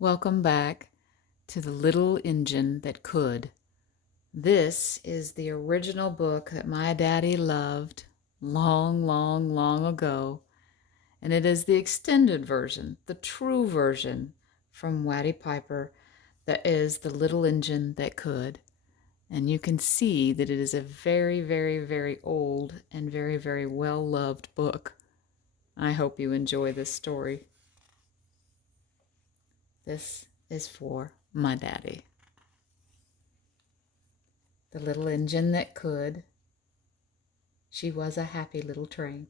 Welcome back to The Little Engine That Could. This is the original book that my daddy loved long, long, long ago, and it is the extended version, the true version from Waddy Piper that is The Little Engine That Could. And you can see that it is a very, very, very old and very, very well-loved book. I hope you enjoy this story. This is for my daddy. The little engine that could. She was a happy little train.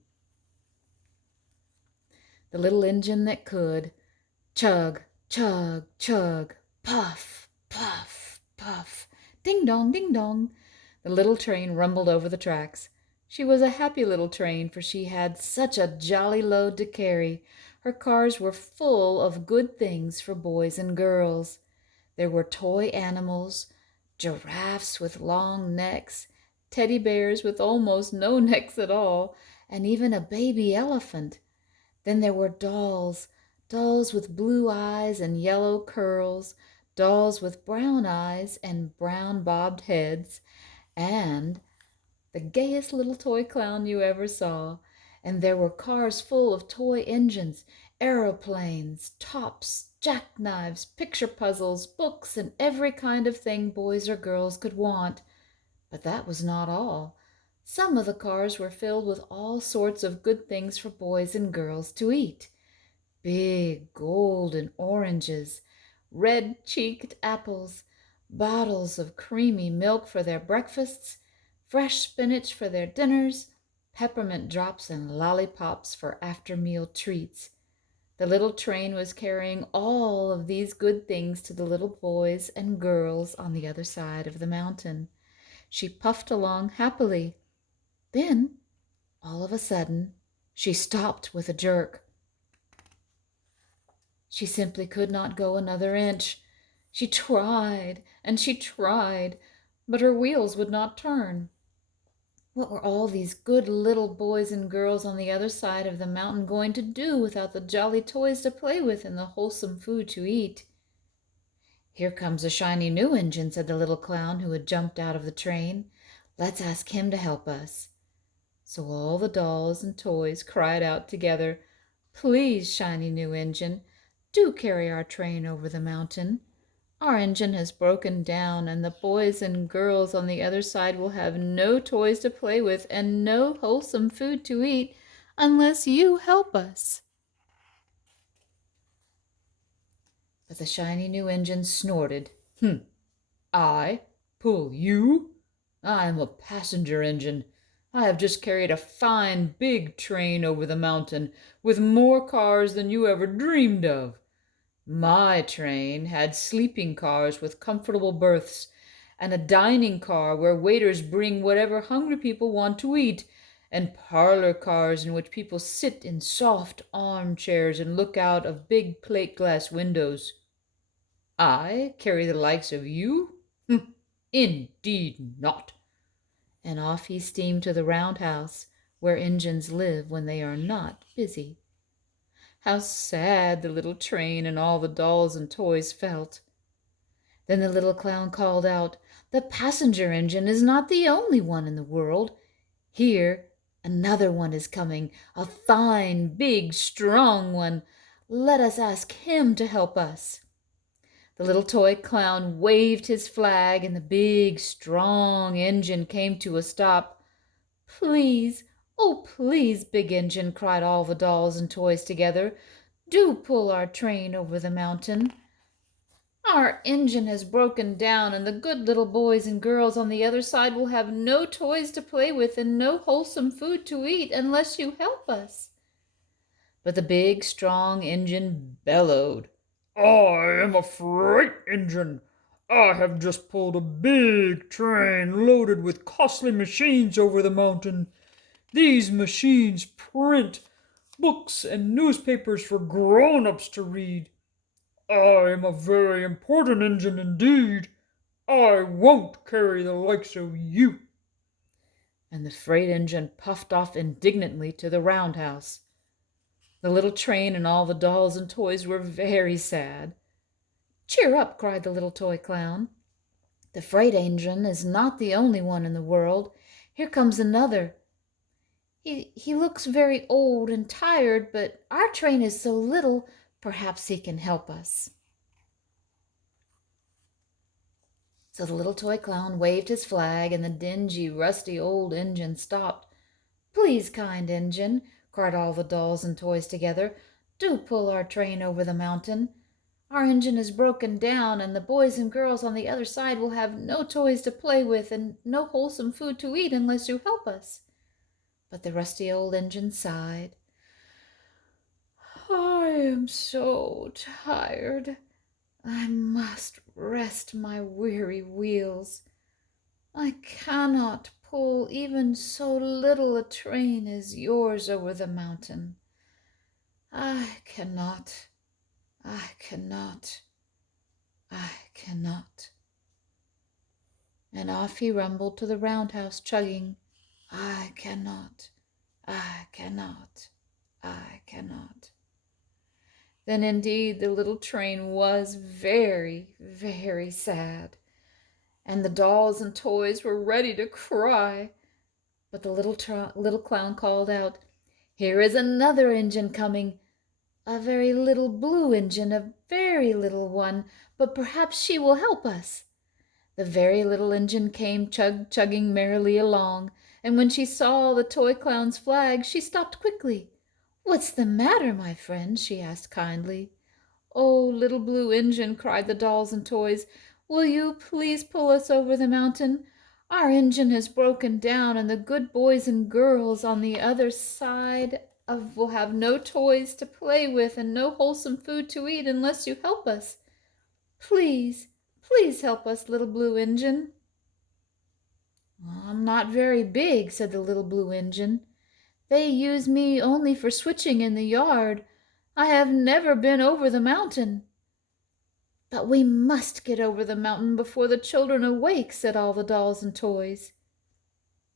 The little engine that could. Chug, chug, chug. Puff, puff, puff. Ding dong, ding dong. The little train rumbled over the tracks. She was a happy little train, for she had such a jolly load to carry. Her cars were full of good things for boys and girls. There were toy animals, giraffes with long necks, teddy bears with almost no necks at all, and even a baby elephant. Then there were dolls, dolls with blue eyes and yellow curls, dolls with brown eyes and brown bobbed heads, and the gayest little toy clown you ever saw. And there were cars full of toy engines, aeroplanes, tops, jackknives, picture puzzles, books, and every kind of thing boys or girls could want. But that was not all. Some of the cars were filled with all sorts of good things for boys and girls to eat. Big golden oranges, red-cheeked apples, bottles of creamy milk for their breakfasts, fresh spinach for their dinners, peppermint drops and lollipops for after-meal treats. The little train was carrying all of these good things to the little boys and girls on the other side of the mountain. She puffed along happily. Then, all of a sudden, she stopped with a jerk. She simply could not go another inch. She tried and she tried, but her wheels would not turn. What were all these good little boys and girls on the other side of the mountain going to do without the jolly toys to play with and the wholesome food to eat? "Here comes a shiny new engine," said the little clown who had jumped out of the train. "Let's ask him to help us." So all the dolls and toys cried out together, "Please, shiny new engine, do carry our train over the mountain. Our engine has broken down, and the boys and girls on the other side will have no toys to play with and no wholesome food to eat unless you help us." But the shiny new engine snorted. I pull you? I am a passenger engine. I have just carried a fine big train over the mountain with more cars than you ever dreamed of. My train had sleeping cars with comfortable berths, and a dining car where waiters bring whatever hungry people want to eat, and parlor cars in which people sit in soft armchairs and look out of big plate glass windows. I carry the likes of you? Indeed not. And off he steamed to the roundhouse, where engines live when they are not busy. How sad the little train and all the dolls and toys felt. Then the little clown called out, "The passenger engine is not the only one in the world. Here, another one is coming, a fine, big, strong one. Let us ask him to help us." The little toy clown waved his flag, and the big, strong engine came to a stop. "Please, oh please, big engine," cried all the dolls and toys together, "do pull our train over the mountain. Our engine has broken down, and the good little boys and girls on the other side will have no toys to play with and no wholesome food to eat unless you help us." But the big, strong engine bellowed, "I am a freight engine. I have just pulled a big train loaded with costly machines over the mountain. These machines print books and newspapers for grown-ups to read. I am a very important engine indeed. I won't carry the likes of you." And the freight engine puffed off indignantly to the roundhouse. The little train and all the dolls and toys were very sad. "Cheer up!" cried the little toy clown. "The freight engine is not the only one in the world. Here comes another. He looks very old and tired, but our train is so little, perhaps he can help us." So the little toy clown waved his flag, and the dingy, rusty old engine stopped. "Please, kind engine," cried all the dolls and toys together, "do pull our train over the mountain. Our engine is broken down, and the boys and girls on the other side will have no toys to play with and no wholesome food to eat unless you help us." But the rusty old engine sighed. "I am so tired. I must rest my weary wheels. I cannot pull even so little a train as yours over the mountain. I cannot, I cannot, I cannot." And off he rumbled to the roundhouse, chugging, "I cannot, I cannot, I cannot." Then indeed the little train was very, very sad, and the dolls and toys were ready to cry. But the little clown called out, "Here is another engine coming, a very little blue engine, a very little one, but perhaps she will help us." The very little engine came chugging merrily along, and when she saw the toy clown's flag, she stopped quickly. "What's the matter, my friend?" she asked kindly. "Oh, little blue engine," cried the dolls and toys, "will you please pull us over the mountain? Our engine has broken down, and the good boys and girls on the other side will have no toys to play with and no wholesome food to eat unless you help us. Please, please help us, little blue engine." "I'm not very big," said the little blue engine. "They use me only for switching in the yard. I have never been over the mountain." "But we must get over the mountain before the children awake," said all the dolls and toys.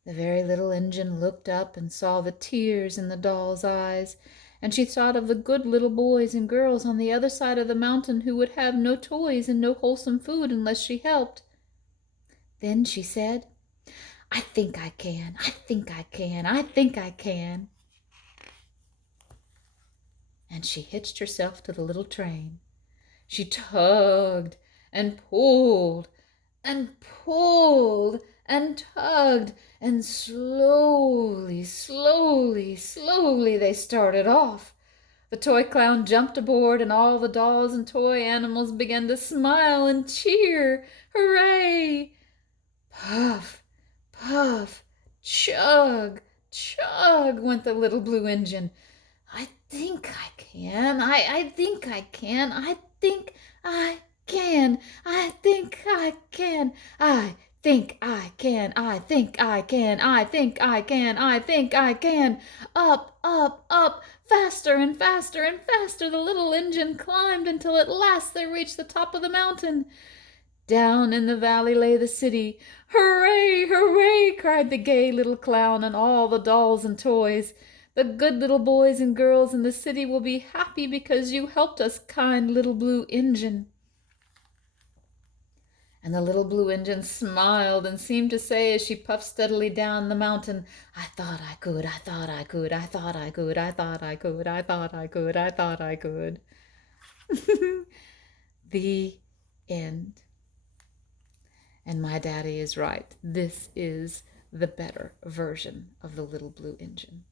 The very little engine looked up and saw the tears in the doll's eyes, and she thought of the good little boys and girls on the other side of the mountain who would have no toys and no wholesome food unless she helped. Then she said, "I think I can, I think I can, I think I can." And she hitched herself to the little train. She tugged and pulled and pulled and tugged, and slowly, slowly, slowly they started off. The toy clown jumped aboard, and all the dolls and toy animals began to smile and cheer. Hooray! Puff, puff, chug, chug went the little blue engine. "I think I can, I think I can, I think I can, I think I can, I think I can, I think I can, I think I can, I think I can." Up, up, up, faster and faster and faster the little engine climbed until at last they reached the top of the mountain. Down in the valley lay the city. "Hooray, hooray!" cried the gay little clown and all the dolls and toys. "The good little boys and girls in the city will be happy because you helped us, kind little blue engine." And the little blue engine smiled and seemed to say as she puffed steadily down the mountain, "I thought I could, I thought I could, I thought I could, I thought I could, I thought I could, I thought I could." The end. And my daddy is right. This is the better version of the little blue engine.